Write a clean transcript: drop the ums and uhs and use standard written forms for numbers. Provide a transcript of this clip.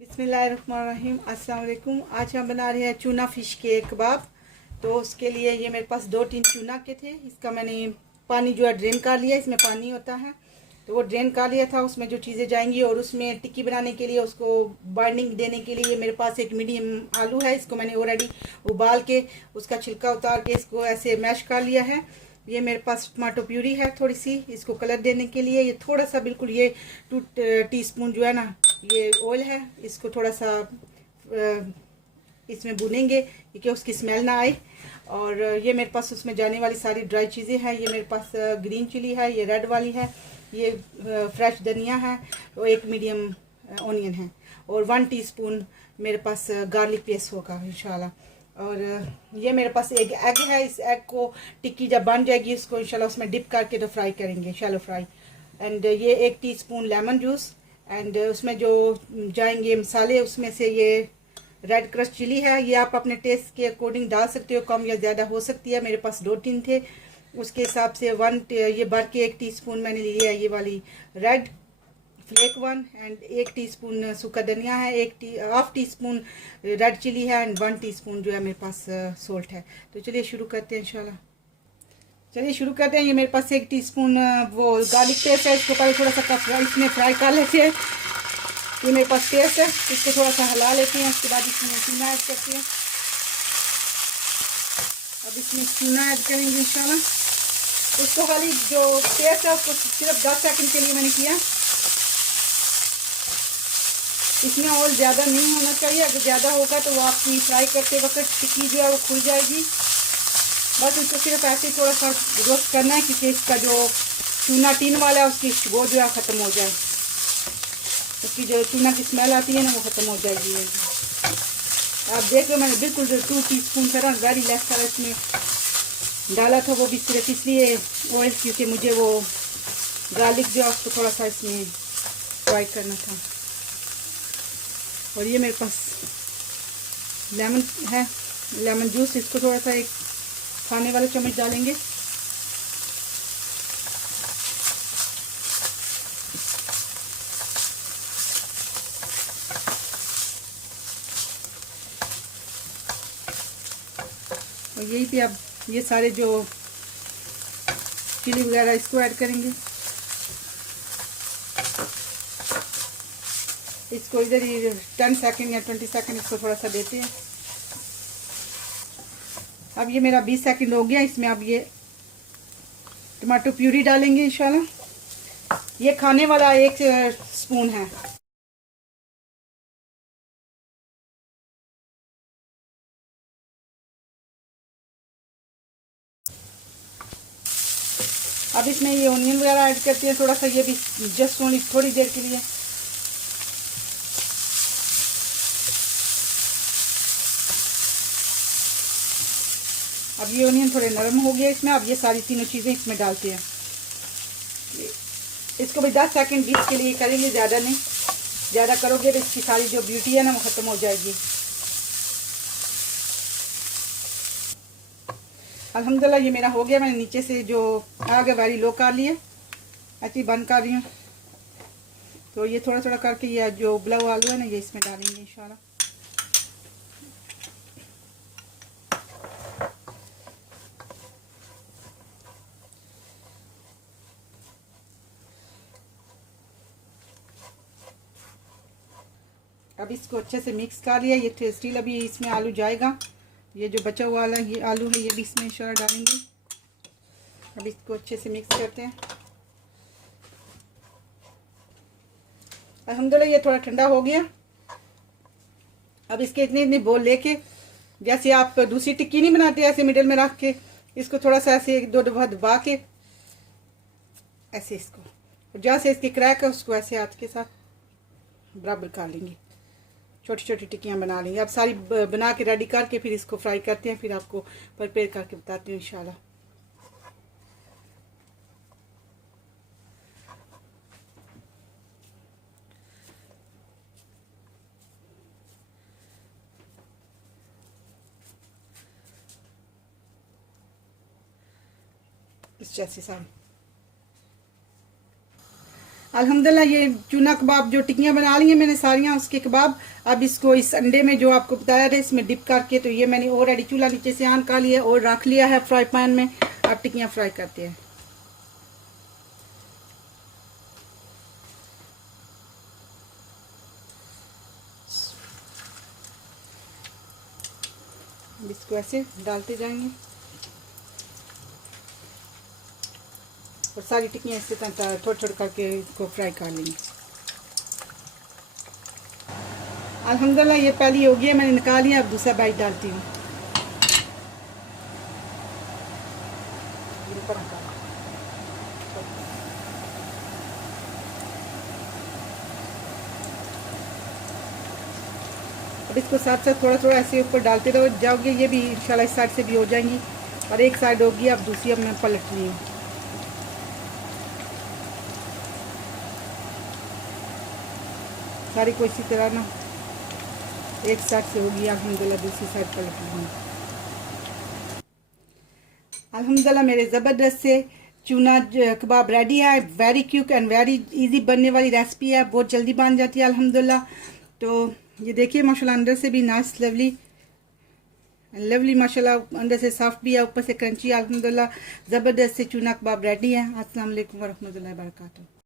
बिस्मिल्लाहिर्रहमानिर्रहीम। अस्सलाम वालेकुम। आज हम बना रहे हैं चूना फ़िश के कबाब। तो उसके लिए ये मेरे पास 2 टीन चूना के थे। इसका मैंने पानी जो है ड्रेन कर लिया। इसमें पानी होता है तो वो ड्रेन कर लिया था। उसमें जो चीज़ें जाएंगी और उसमें टिक्की बनाने के लिए उसको बाइंडिंग देने के लिए मेरे पास एक मीडियम आलू है। इसको मैंने ऑलरेडी उबाल के उसका छिलका उतार के इसको ऐसे मैश कर लिया है। ये मेरे पास टमाटो प्यूरी है थोड़ी सी इसको कलर देने के लिए। ये थोड़ा सा बिल्कुल ये 2 टीस्पून जो है ना ये ऑयल है। इसको थोड़ा सा इसमें भुनेंगे क्योंकि उसकी स्मेल ना आए। और ये मेरे पास उसमें जाने वाली सारी ड्राई चीज़ें हैं। ये मेरे पास ग्रीन चिली है, ये रेड वाली है, ये फ्रेश धनिया है और एक मीडियम ऑनियन है और 1 टीस्पून मेरे पास गार्लिक पेस्ट होगा इंशाल्लाह। और ये मेरे पास एक एग है। इस एग को टिक्की जब बन जाएगी इसको इंशाल्लाह उसमें डिप करके तो फ्राई करेंगे, शैलो फ्राई। एंड ये 1 टीस्पून लेमन जूस। एंड उसमें जो जाएंगे मसाले उसमें से ये रेड क्रश चिली है। ये आप अपने टेस्ट के अकॉर्डिंग डाल सकते हो, कम या ज़्यादा हो सकती है। मेरे पास 2 टीन थे उसके हिसाब से ये भर के 1 टीस्पून मैंने लिया है ये वाली रेड फ्लेक 1। एंड 1 टीस्पून सूखा धनिया है, हाफ टीस्पून रेड चिली है एंड 1 टीस्पून जो है मेरे पास सोल्ट है। तो चलिए शुरू करते हैं इंशाल्लाह। चलिए शुरू करते हैं। ये मेरे पास 1 टीस्पून वो गार्लिक पेस्ट है। इसको पहले थोड़ा सा इसमें फ्राई कर लेते हैं। ये मेरे पास पेस्ट है, इसको थोड़ा सा हिला लेते हैं। उसके बाद इसमें चूना ऐड करते हैं। अब इसमें चूना ऐड करेंगे इंशाल्लाह। उसको खाली जो पेस्ट है उसको सिर्फ 10 सेकंड के लिए मैंने किया। इसमें ऑयल ज़्यादा नहीं होना चाहिए। अगर ज़्यादा होगा तो वो आपकी फ्राई करते वक्त टिक्की जो है वो खुल जाएगी। बस इसको सिर्फ ऐसे थोड़ा सा रोस्ट करना है क्योंकि इसका जो चूना टीन वाला है उसकी वो जो है ख़त्म हो जाए। उसकी जो चूना की स्मेल आती है ना वो ख़त्म हो जाएगी। आप देख लो मैंने बिल्कुल 2 टीस्पून था, वेरी लेस था इसमें डाला था। वो भी सिर्फ इसलिए ऑयल क्योंकि मुझे वो गार्लिक जो है उसको थोड़ा सा इसमें फ्राई करना था। और ये मेरे पास लेमन है, लेमन जूस। इसको थोड़ा सा एक खाने वाले चम्मच डालेंगे। और यही पे अब ये सारे जो चिली वगैरह इसको ऐड करेंगे। इसको इधर ही 10 सेकंड या 20 सेकंड इसको थोड़ा सा देते हैं। अब ये मेरा 20 सेकंड हो गया। इसमें अब ये टमाटो प्यूरी डालेंगे इंशाल्लाह। ये खाने वाला 1 स्पून है। अब इसमें ये ऑनियन वगैरह ऐड करते हैं थोड़ा सा, ये भी जस्ट ओनली थोड़ी देर के लिए। अब ये ऑनियन थोड़े नरम हो गए इसमें। अब ये सारी तीनों चीज़ें इसमें डालते हैं। इसको भी 10 सेकंड 20 के लिए करेंगे, ज़्यादा नहीं। ज़्यादा करोगे तो इसकी सारी जो ब्यूटी है ना वो ख़त्म हो जाएगी। अल्हम्दुलिल्लाह ये मेरा हो गया। मैंने नीचे से जो आगे वाली लो कर लिए, ऐसे बंद कर रही हूँ। तो ये थोड़ा थोड़ा करके ये जो उबला हुआ आलू है ना ये इसमें डालेंगे इंशाल्लाह। अब इसको अच्छे से मिक्स कर लिया। ये स्टील अभी इसमें आलू जाएगा। ये जो बचा हुआ वाला ये आलू है ये भी इसमें इंशाल्लाह डालेंगे। अब इसको अच्छे से मिक्स करते हैं। अल्हम्दुलिल्लाह ये थोड़ा ठंडा हो गया। अब इसके इतने इतने बोल लेके, जैसे आप दूसरी टिक्की नहीं बनाते ऐसे मिडिल में रख के इसको थोड़ा सा ऐसे 1-2 दफा दबा के ऐसे इसको जहाँ से इसकी क्रैक है उसको ऐसे हाथ के साथ बराबर कर लेंगे। छोटी छोटी टिक्कियाँ बना लेंगे। अब सारी बना के रेडी करके फिर इसको फ्राई करते हैं। फिर आपको प्रिपेयर करके बताती हूँ इंशाल्लाह। इस जैसे सारी अल्हम्दुलिल्लाह ये चूना कबाब जो टिक्कियाँ बना ली हैं मैंने सारियाँ उसके कबाब। अब इसको इस अंडे में जो आपको बताया था इसमें डिप करके, तो ये मैंने ऑलरेडी चूल्हा नीचे से ऑन कर लिया और रख लिया है फ्राई पैन में। अब टिक्कियाँ फ्राई करते हैं। इसको ऐसे डालते जाएंगे और सारी टिक्कियाँ इससे थोड़ा थोड़ा करके इसको फ्राई कर लेंगे। अल्हम्दुलिल्लाह ये पहली हो गई है, मैंने निकाल लिया। अब दूसरा बाइट डालती हूँ। अब इसको साथ साथ थोड़ा थोड़ा ऐसे ऊपर डालते रहो जाओगे, ये भी इंशाल्लाह इस साइड से भी हो जाएंगी। और एक साइड होगी, अब दूसरी अब मैं पलट रही हूँ। सारी को इसी तरह ना एक साइड से होगी, अल्हम्दुलिल्लाह दूसरी साइड पलट रही हूँ। अल्हम्दुलिल्लाह मेरे ज़बरदस्त से चूना कबाब रेडी है। Very quick and very easy बनने वाली रेसिपी है, बहुत जल्दी बन जाती है अल्हम्दुलिल्लाह। तो ये देखिए माशाल्लाह अंदर से भी नाइस लवली माशाल्लाह, अंदर से सॉफ्ट भी है, ऊपर से क्रंची। अल्हम्दुलिल्लाह ज़बरदस्त से चूना कबाब रेडी है। अस्सलाम वालेकुम व रहमतुल्लाहि व बरकातहू।